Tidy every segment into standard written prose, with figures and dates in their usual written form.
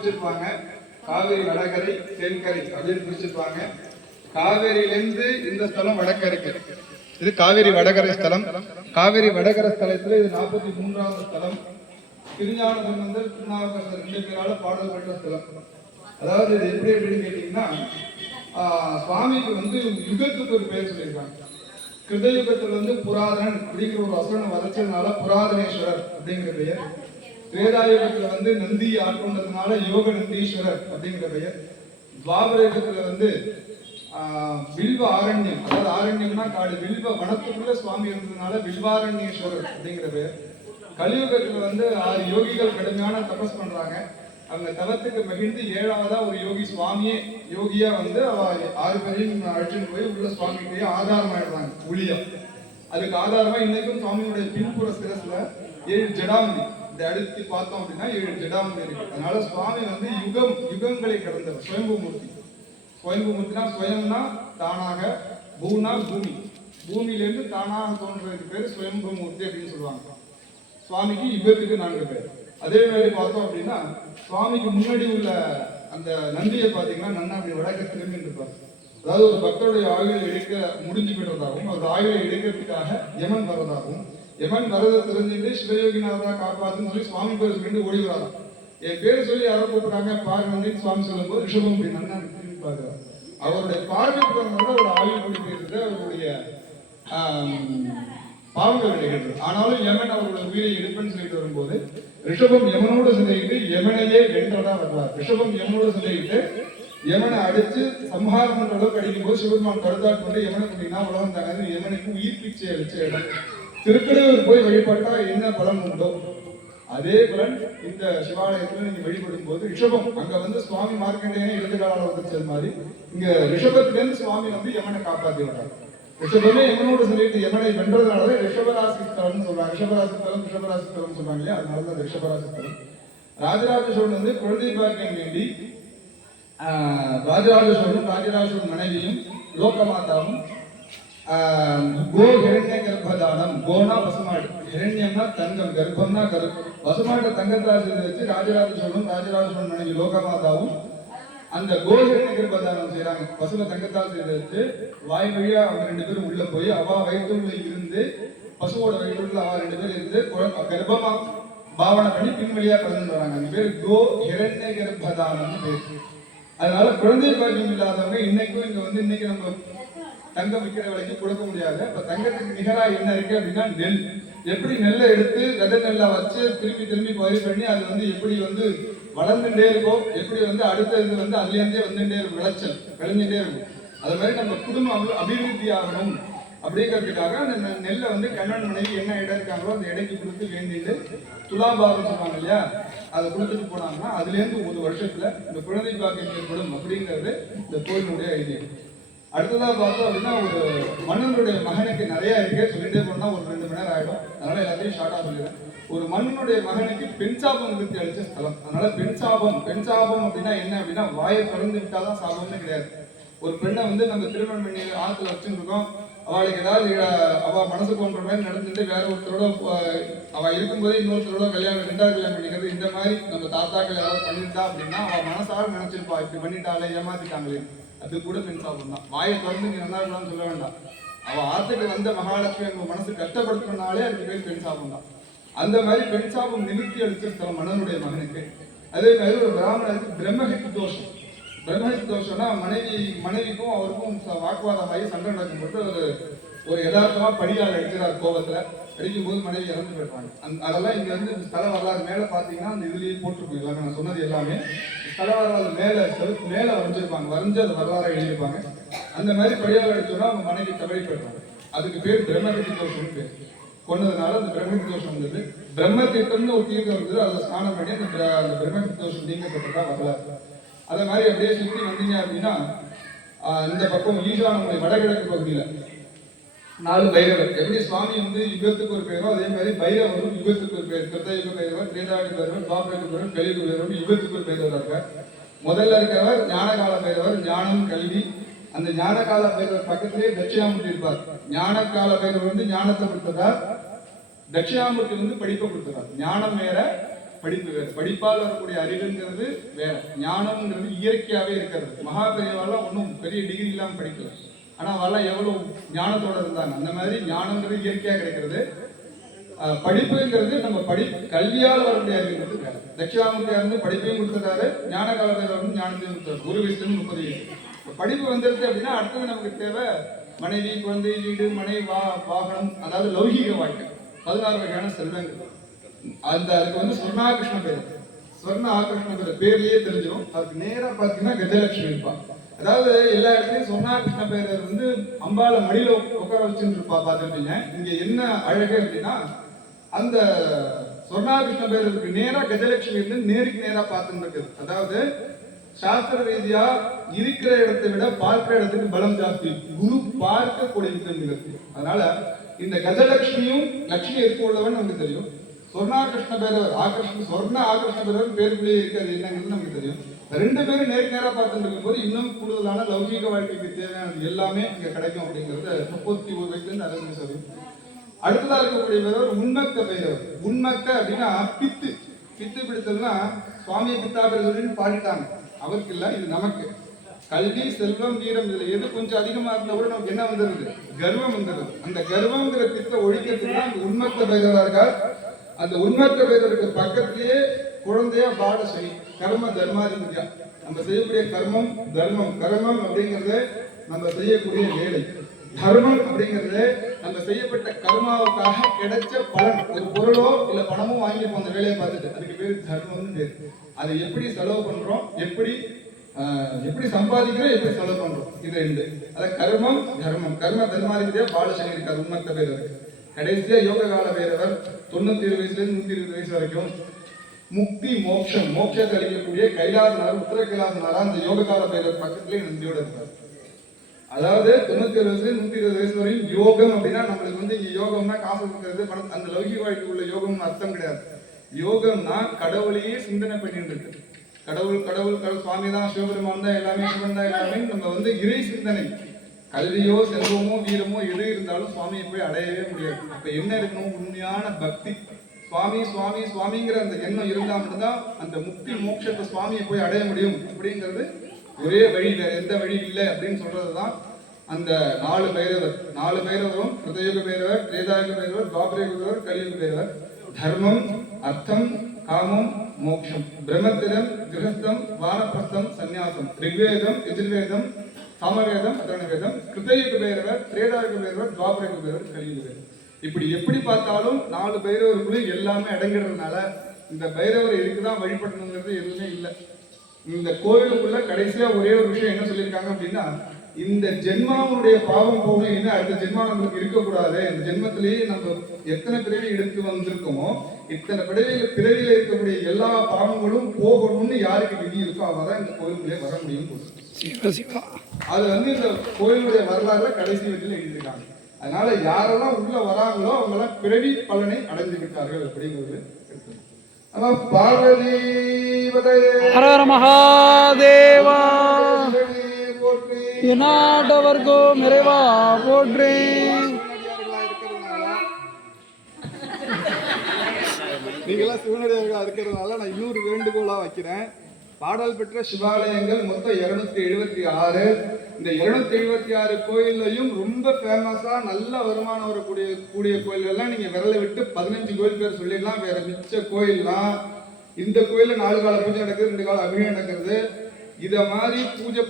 பிரிச்சிருப்பாங்க. காவேரி வடகரை தென்கரை அப்படின்னு பிரிச்சிருப்பாங்க. காவேரியிலிருந்து இந்த ஸ்தலம் வடக்கரைக்கு, இது காவேரி வடகரை ஸ்தலம். காவேரி வடகரை ஸ்தலத்துல இது 43வது ஸ்தலம். திருஞான சம்பந்தர் திருநாவுக்கரசர் 2 பேரால பாடல் பெற்ற ஸ்தலம். அதாவது இது எப்படி அப்படின்னு கேட்டீங்கன்னா, சுவாமிக்கு வந்து யுகத்துக்கு ஒரு பேர் சொல்லியிருக்காங்க. கிருதயுகத்துல புராதனன் அப்படிங்கிற ஒரு அசுரனை வரைச்சதுனால புராதனேஸ்வரர் அப்படிங்கிற பெயர். திரேதாயுகத்துல நந்தி ஆட்கொண்டதுனால யோக நந்தீஸ்வரர் அப்படிங்கிற பெயர். துவாபர யுகத்துல வில்வ ஆரண்யம், அதாவது ஆரண்யம்னா காடு, வில்வ வனத்துக்குள்ள சுவாமி இருந்ததுனால வில்வாரண்யேஸ்வரர் அப்படிங்கிற பெயர். கலியுகத்துல 6 யோகிகள் கடுமையான தபஸ் பண்றாங்க. அவங்க தவத்துக்கு மகிழ்ந்து 7வதா ஒரு யோகி சுவாமியே யோகியா அவ 6 பேரையும் அழைச்சிட்டு போய் உள்ள சுவாமிக்கு ஆதாரம் ஆயிடுறாங்க ஒளியா. அதுக்கு ஆதாரமா இன்னைக்கும் சுவாமியுடைய பின்புற சிரஸ்ல 7 ஜடாமுடி, இந்த அடுத்து பார்த்தோம் அப்படின்னா 7 ஜடாமுடி இருக்கு. அதனால சுவாமி யுகங்களை கடந்தவர், சுயம்புமூர்த்தி. சுயம்புமூர்த்தினா சுயம்னா தானாக, பூனா பூமி, பூமியிலிருந்து தானாக தோன்றதுக்கு பேர் சுயம்புமூர்த்தி அப்படின்னு சொல்லுவாங்க. சுவாமிக்கு யுகத்துக்கு 4 பேர். அதே மாதிரி பார்த்தோம் அப்படின்னா சுவாமிக்கு முன்னாடி உள்ள அந்த நந்தியை பார்த்தீங்கன்னா நன்னா அப்படி வடக்க திரும்பி இருப்பார். அதாவது ஒரு பக்தருடைய ஆயுளை எடுக்க முடிஞ்சு போயிட்டதாகவும் அவர் ஆயுளை எடுக்கிறதுக்காக யமன் வரதாகவும், யமன் வரதை தெரிஞ்சுட்டு சிவயோகிநாதரா காப்பாத்துன்னு சொல்லி சுவாமி பேர் சொல்லிட்டு ஓடி வராங்க. என் பேர் சொல்லி யாரோ கூப்பிடுறாங்க பாருங்க சுவாமி சொல்லும் போது ரிஷபம் அப்படி நன்னா திரும்பி பார்க்கிறார். அவருடைய பார்வைக்கு ஒரு ஆயுள் கூடி போயிருந்தது, அவருடைய பாவங்கள் நிகழ்வு. ஆனாலும் யமன் அவருடைய உயிரை எடுப்பேன்னு சொல்லிட்டு வரும்போது ரிஷபம் யமனோடு சண்டையிட்டு யமனையே வென்றதா வருவார். ரிஷபம் யமனோடு சண்டையிட்டு யமனை அடிச்சு சம்ஹாரம் பண்ற அளவுக்கு அடிக்கும் போது சிவபெருமான் கருதாட்டு வந்து யமனை பண்ணினா உலகம் தாங்க யமனுக்கு உயிர் பிச்சை அளிச்ச இடம். திருக்கடையூர் போய் வழிபட்டா என்ன பலன் உண்டோ அதே பலன் இந்த சிவாலயத்துல நீங்க வழிபடும் போது ரிஷபம் அங்க சுவாமி மார்க்கண்டேயனே இடதுகால வந்துச்சது மாதிரி இங்க ரிஷபத்திலிருந்து சுவாமி யமனை காப்பாற்றி விட்டார். ரிஷபமே யமனோடு சொல்லிட்டு யமனை வென்றதுனால ரிஷபராசி ஸ்தலம்னு சொல்றாங்க. ரிஷபராசி ஸ்தலம் சொல்றாங்க இல்லையா, அதனாலதான் ரிஷபராசி ஸ்தலம். ராஜராஜ சோழன் குழந்தை பாக்கியம் வேண்டி ராஜராஜ சோழன் மனைவியும் லோகமாதாவும் கோ ஹிரண்ய கர்ப்பதானம், கோனா பசுமாடு, ஹிரண்யம்னா தங்கம், கர்ப்பம்னா பசுமாட்டை தங்கத்தால் செய்து வச்சு ராஜராஜ சோழன் மனைவி லோகமாதாவும் அந்த கோஹிரண்ய கர்ப்பதானம் செய்யறாங்க. பசுவை தங்கத்தால் செய்து வச்சு வாய் வழியா அவங்க 2 பேரும் உள்ள போய் அவ வயிற்றுள்ள இருந்து, பசுவோட வயிற்றுள்ள அவ 2 பேர் இருந்து கர்ப்பமா பாவனை பண்ணி பின் வழியா கடந்து வராங்க. அந்த பேர் கோ ஹிரண்ய கர்ப்பதானம் பேர். அதனால குழந்தை பாக்கியம் இல்லாதவங்க இன்னைக்கும் இங்க இன்னைக்கு நம்ம தங்கம் விற்கிற விலைக்கு கொடுக்க முடியாது. இப்ப தங்கத்துக்கு நிகரா என்ன இருக்கு அப்படின்னா நெல். எப்படி நெல்லை எடுத்து விதை நெல்லை வச்சு திரும்பி பயிர் பண்ணி அது எப்படி வளர்ந்துட்டே இருக்கும், எப்படி அடுத்த இது அதுல இருந்தே வந்துட்டே இருக்கும், விளைச்சல் விளைஞ்சுட்டே இருக்கும். அது மாதிரி நம்ம குடும்பம் அபிவிருத்தி ஆகணும் அப்படிங்கிறதுக்காக அந்த நெல்லை கண்ணன் மனைவி என்ன இடம் இருக்காங்களோ அந்த இடைக்கு கொடுத்து வேண்டிட்டு துலாபாரம் சொல்லுவாங்க இல்லையா, அதை கொடுத்துட்டு போனாங்கன்னா அதுல இருந்து 1 வருஷத்துல இந்த குழந்தை பாக்கியம் ஏற்படும் அப்படிங்கிறது இந்த கோயிலுடைய ஐதீகம். அடுத்ததா பார்த்தோம் அப்படின்னா ஒரு மன்னனுடைய மகனுக்கு நிறைய இருக்கு, சொல்லிட்டே போனா ஒரு 2 மணி நேரம் ஆயிடும். அதனால எல்லாத்தையும் ஷார்ட்டா சொல்லிடுறேன். ஒரு மன்னனுடைய மகனுக்கு பெண் சாபம் நிவர்த்தி அளிச்ச ஸ்தலம். அதனால பெண் சாபம் அப்படின்னா என்ன அப்படின்னா வாயை திறந்து விட்டாதான் சாபம்னு கிடையாது. ஒரு பெண்ணை நம்ம திருமணம் பண்ணி ஆத்துல வச்சுருக்கோம், அவளுக்கு ஏதாவது அவ மனசு போன்ற மாதிரி நடந்துட்டு வேற ஒருத்தரோட அவ இருக்கும்போதே இன்னொருத்தரோட கல்யாணம் 2வது கல்யாணம் பண்ணிக்கிறது, இந்த மாதிரி நம்ம தாத்தாக்கள் யாராவது பண்ணிட்டா அப்படின்னா அவ மனசார நினைச்சிருப்பா இப்படி பண்ணிட்டாலே ஏமாத்திட்டாங்களே, அது கூட பெண் சாபம் தான். வாயை திறந்து நீ நல்லா இருக்கலாம்னு சொல்ல வேண்டாம். அவ ஆத்துக்கு வந்த மகாலட்சுமி நம்ம மனசு கஷ்டப்படுத்தினாலே அதுக்கு பேர் பெண் சாபம் தான். அந்த மாதிரி பெண் சாபம் நிவர்த்தி அளிச்ச ஸ்தலம் மன்னனுடைய மகனுக்கு. அதே மாதிரி ஒரு பிராமணருக்கு பிரம்மஹித் தோஷம். பிரம்மஹித் தோஷம்னா மனைவிக்கும் அவருக்கும் வாக்குவாதம் ஆகி சண்டை நடக்கும்போது ஒரு யதார்த்தமா படியால் அடிக்கிறார். கோபத்துல அடிக்கும் போது மனைவி இறந்து போயிடுறாங்க. அதெல்லாம் இங்க ஸ்தல வரலாறு மேல பாத்தீங்கன்னா அந்த இதுலயே போட்டிருப்போம். எல்லாமே நான் சொன்னது எல்லாமே ஸ்தல வரலாறு மேல வரைஞ்சிருப்பாங்க, வரைஞ்சு அதை வரலாறு எழுதியிருப்பாங்க. அந்த மாதிரி படியால் அடிச்சோம்னா அவங்க மனைவி தவறி போயிடுறாங்க. அதுக்கு பேர் பிரம்மஹித் தோஷம்னு பேர். கொண்டதுனால அந்த பிரம்மஹித் தோஷம் வந்தது. பிரம்ம தீர்த்தம்னு ஒரு தீர்த்தம் இருந்தது, அதை ஸ்நானம் பண்ணி அந்த பிரம்மஹித் தோஷம் நீங்கப்பட்டதா வரலாறு. அதே மாதிரி அப்படியே சுற்றி வந்தீங்க அப்படின்னா இந்த பக்கம் ஈசானமுடைய வடகிழக்கு பகுதியில 4 பைரவர். எப்படி சுவாமி யுகத்துக்கு ஒரு பேரோ அதே மாதிரி பைரவரும் யுகத்துக்கு ஒரு பேர். கிருத்தயுக பைரவர், திரேதாயுக பைரவர், துவாபர பைரவர், கலியுக பைரவர், யுகத்துக்கு ஒரு பைரவர் இருக்கார். முதல்ல இருக்கிறவர் ஞானகால பைரவர், ஞானம் கல்வி. அந்த ஞானகால பைரவர் பக்கத்திலேயே தட்சிணாமூர்த்தி இருப்பார். ஞானகால பைரவர் ஞானத்தை கொடுத்ததார், தட்சிணாமூர்த்தி படிப்பை கொடுத்ததார். ஞானம் வேற, படிப்பு வேறு. படிப்பால் வரக்கூடிய அறிவுங்கிறது வேற. ஞானம்ங்கிறது இயற்கையாகவே இருக்கிறது. மகா பெரியவாலாம் ஒன்றும் பெரிய டிகிரி இல்லாமல் படிக்கல, ஆனால் அவெல்லாம் எவ்வளோ ஞானத்தோட இருந்தாங்க. அந்த மாதிரி ஞானங்கிறது இயற்கையாக கிடைக்கிறது. படிப்புங்கிறது நம்ம கல்வியால் வரக்கூடிய அறிவுங்கிறது வேற. தட்சிணாமூர்த்தியார் வந்து படிப்பையும் கொடுத்துட்டாரு, ஞான காலத்தில் வந்து ஞானத்தையும் கொடுத்தாரு. ஒரு வயசுலேருந்து 30 வயசு. படிப்பு வந்துருது அப்படின்னா அடுத்தது நமக்கு தேவை மனைவி, குழந்தை, வீடு, மனை, வாகனம், அதாவது லௌகீக வாழ்க்கை. 16 வகையான செல்வங்கள். அதுக்கு வந்து சொர்ணாகிருஷ்ண பேர். சொர்ண ஆகிருஷ்ண பேர் பேர்லயே தெரிஞ்சிடும். அதுக்கு நேராக பார்த்தீங்கன்னா கஜலட்சுமி இருப்பான். அதாவது எல்லா இடத்துலையும் சொர்ணாகிருஷ்ண பேரர் வந்து அம்பால மடியில உட்கார வச்சுட்டு இருப்பா பார்த்துருப்பீங்க. இங்க என்ன அழகு அப்படின்னா, அந்த சொர்ணாகிருஷ்ண பேரருக்கு நேரா கஜலட்சுமி இருந்து நேருக்கு நேரா பார்த்துட்டு இருக்குது. அதாவது சாஸ்திர ரீதியா இருக்கிற இடத்தை விட பார்க்கிற இடத்துக்கு பலம் ஜாஸ்தி. குரு பார்க்கக்கூடிய விதம். அதனால இந்த கஜலட்சுமியும் லட்சுமி எடுத்து உள்ளவன் நமக்கு தெரியும். சொர்ணாகிருஷ்ண பேரவர் சொர்ண ஆகிருஷ்ண பேரவர் பேருக்குள்ளேயே இருக்கிறது என்னங்கிறது நமக்கு தெரியும். ரெண்டு பேரும் நேருக்கு நேரா பார்த்துட்டு இருக்கும்போது இன்னும் கூடுதலான லௌகீக வாழ்க்கைக்கு தேவையானது எல்லாமே இங்க கிடைக்கும் அப்படிங்கிறது 31 வயசுலேருந்து 60 சதவீதம். அடுத்ததா இருக்கக்கூடிய பேரவர் உண்மக்க பேரவர். உண்மக்க அப்படின்னா பித்து பிடித்தல்னா சுவாமியை பித்தா பேரவர்னு பாடிட்டாங்க. அவருக்கு இல்ல, இது நமக்கு. கல்வி, செல்வம், வீரம், இதுல எது கொஞ்சம் அதிகமா இருந்தா கூட நமக்கு என்ன வந்துருது? கர்வம் வந்துருது. அந்த கர்வங்கிற பித்த ஒழிக்கிறதுக்கு தான் அந்த உண்மத்த பைரவரா இருக்கார். அந்த உண்மத்த பைரவருக்கு பக்கத்திலேயே குழந்தையா பாட சொல்லி கர்ம தர்மாதிபதியா நம்ம செய்யக்கூடிய கர்மம் தர்மம். கர்மம் அப்படிங்கிறது நம்ம செய்யக்கூடிய வேலை. தர்மம் அப்படிங்கிறது நம்ம செய்யப்பட்ட கர்மாவுக்காக கிடைச்ச பலன். ஒரு பொருளோ இல்ல பணமோ வாங்கிப்போம் அந்த வேலையை பார்த்துட்டு, அதுக்கு பேரு தர்மம்னு பேரு. அதை எப்படி செலவு பண்றோம், எப்படி சம்பாதிக்கிறோம், எப்படி செலவு பண்றோம், இது ரெண்டு. அதாவது கர்மம் தர்மம். கர்ம தர்மாதிபதியா பாலசனி இருக்கார் உண்மத்த பேரவர். கடைசியா யோக கால பேரவர் 97 வயசுலேருந்து 120 வயசு வரைக்கும் முக்தி மோட்சம் மோட்சத்தை அளிக்கக்கூடிய கைலாசனார் உத்தர கைலாசனாரா அந்த யோக கால பேரவர் பக்கத்திலே நந்தியோட இருப்பார். அதாவது 97 வயசுல 120 வயசு வரையும் யோகம் அப்படின்னா நம்மளுக்கு வந்து இங்க யோகம்னா காசு இருக்கிறது அந்த லௌகிக வாழ்க்கை உள்ள யோகம்னு அர்த்தம் கிடையாது. யோகம்னா கடவுளையே சிந்தனை பண்ணிட்டு இருக்கு. கடவுள் சுவாமி தான், சிவபெருமான் தான், எல்லாமே சிவன் தான், எல்லாமே நம்ம வந்து இறை சிந்தனை. கல்வியோ செல்வமோ வீரமோ எது இருந்தாலும் சுவாமியை போய் அடையவே முடியாது. அப்ப என்ன இருக்கணும்? உண்மையான பக்தி. சுவாமி சுவாமி சுவாமிங்கிற அந்த எண்ணம் இருந்தா மட்டும்தான் அந்த முக்தி மோட்சத்தை சுவாமியை போய் அடைய முடியும். அப்படிங்கிறது ஒரே வழி, வேற எந்த வழி இல்லை அப்படின்னு சொல்றதுதான் அந்த 4 பைரவர். 4 பைரவரும் கிருதயுக பைரவர், திரேதாயுக பைரவர், துவாபரயுக பைரவர், கலியுக பைரவர். தர்மம், அர்த்தம், காமம், மோட்சம். பிரம்மத்திரம், கிரகஸ்தம், வானப்பிரஸ்தம், சந்நியாசம். ரிக்வேதம், யஜுர்வேதம், சாமவேதம், அதர்வணவேதம். கிருதயுக பைரவர், திரேதாயுக பைரவர், துவாபரயுக பைரவர், கலியுக பைரவர். இப்படி எப்படி பார்த்தாலும் 4 பைரவருக்குள்ளே எல்லாமே அடங்கிறதுனால இந்த பைரவரை இருக்குதான் வழிபடணுங்கிறது எதுவுமே இல்லை. இந்த கோவிலுக்குள்ள கடைசியா ஒரே ஒரு விஷயம் என்ன சொல்லியிருக்காங்க அப்படின்னா, இந்த ஜென்மாவுடைய பாவம் போகும், இனிமே அடுத்த ஜென்மா நம்மளுக்கு இருக்கக்கூடாது. இந்த ஜென்மத்திலேயே நம்ம எத்தனை பிறவி எடுத்து வந்திருக்கோமோ இத்தனை பிறவியில இருக்கக்கூடிய எல்லா பாவங்களும் போகணும்னு யாருக்கு விதி இருக்கோ அவதான் இந்த கோவிலுக்குள்ளே வர முடியும். அது வந்து இந்த கோயிலுடைய வரலாறுல கடைசி வரையில எழுதியிருக்காங்க. அதனால யாரெல்லாம் உள்ள வராங்களோ அவங்க எல்லாம் பிறவி பலனை அடைந்து விட்டார்கள் அப்படிங்கிறது. பார்வதி ஹர ஹர மகாதேவா நாட்டவர்க்கும் நிறைவா போற்றி. நீங்களாம் சிவனடியார்களா இருக்கிறதுனால நான் இன்னொரு வேண்டுகோளா வைக்கிறேன். பாடல் பெற்ற சிவாலயங்கள் மொத்தம் 276. இந்த 276 கோயில்லையும் ரொம்ப ஃபேமஸா நல்ல வருமானம் வரக்கூடிய கோயில்கள்லாம் நீங்க விரல விட்டு 15 கோயில் பேர் சொல்லிடலாம். வேற மிச்ச கோயில்லாம் இந்த கோயில்ல 4 கால பூஜை நடக்குது, 2 கால அபிஷேகம் நடக்கிறது. இத மாதிரி பூஜை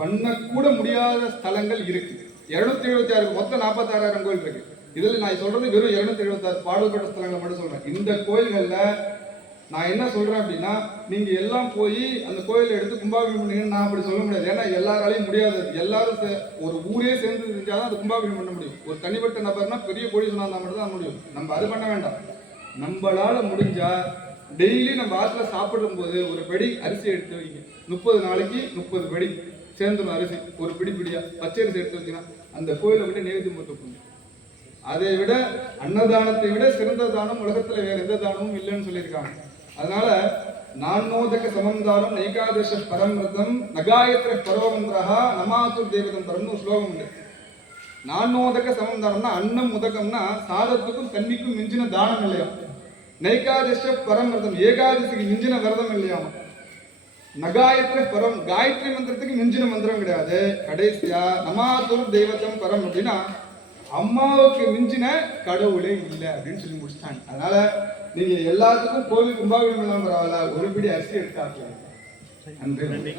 பண்ணக்கூட முடியாத ஸ்தலங்கள் இருக்கு. 276 மொத்தம் 46,000 கோயில் இருக்கு. இதுல நான் சொல்றது வெறும் 276 பாடல் பெற்ற ஸ்தலங்களை மட்டும் சொல்றேன். இந்த கோயில்கள்ல நான் என்ன சொல்றேன் அப்படின்னா, நீங்க எல்லாம் போய் அந்த கோயிலை எடுத்து கும்பாபிஷேகம் பண்ணீங்கன்னு நான் அப்படி சொல்ல முடியாது. ஏன்னா எல்லாராலையும் முடியாது. எல்லாரும் ஒரு ஊரே சேர்ந்து செஞ்சாதான் அது கும்பாபிஷேகம் பண்ண முடியும். ஒரு தனிப்பட்ட நபர்னா பெரிய கோடீஸ்வரனா இருந்தா மட்டும் தான் முடியும். நம்ம அது பண்ண வேண்டாம். நம்மளால முடிஞ்சா டெய்லி நம்ம ஆற்றுல சாப்பிடும் போது ஒரு படி அரிசி எடுத்து வைங்க. 30 நாளைக்கு 30 படி சேர்ந்துடும் அரிசி. ஒரு பிடியா பச்சை அரிசி எடுத்து வச்சுன்னா அந்த கோயிலை விட்டு நெய்வேத்தியம் போட்டு. அதை விட அன்னதானத்தை விட சிறந்த தானம் உலகத்துல வேற எந்த தானமும் இல்லைன்னு சொல்லியிருக்காங்க. அதனால நானோதக சமந்தாரம் ஏகாதச பரமிருதம் நகாயத்திர பரோமந்திரா நமாத்துர் தேவதம் பரம்னு ஒரு ஸ்லோகம் உண்டு. நானோதக சமந்தாரம்னா அன்னம் முதகம்னா சாதத்துக்கும் தண்ணிக்கும் மிஞ்சின தானம் இல்லையா. நைகாதச பரம் விரதம், ஏகாதசிக்கு மிஞ்சின விரதம் இல்லையாம். நகாயத்ர பரம், காயத்ரி மந்திரத்துக்கு மிஞ்சின மந்திரம் கிடையாது. கடைசியா நமாதுர் தெய்வத்தம் பரம் அப்படின்னா அம்மாவுக்கு மிஞ்சின கடவுளே இல்லை அப்படின்னு சொல்லி முடிச்சிட்டாங்க. அதனால நீங்க எல்லாத்துக்கும் கோவில் கும்பாபிஷேகம் எல்லாம் பரவாயில்ல, ஒரு பிடி அரிசி எடுத்தாங்க. நன்றி.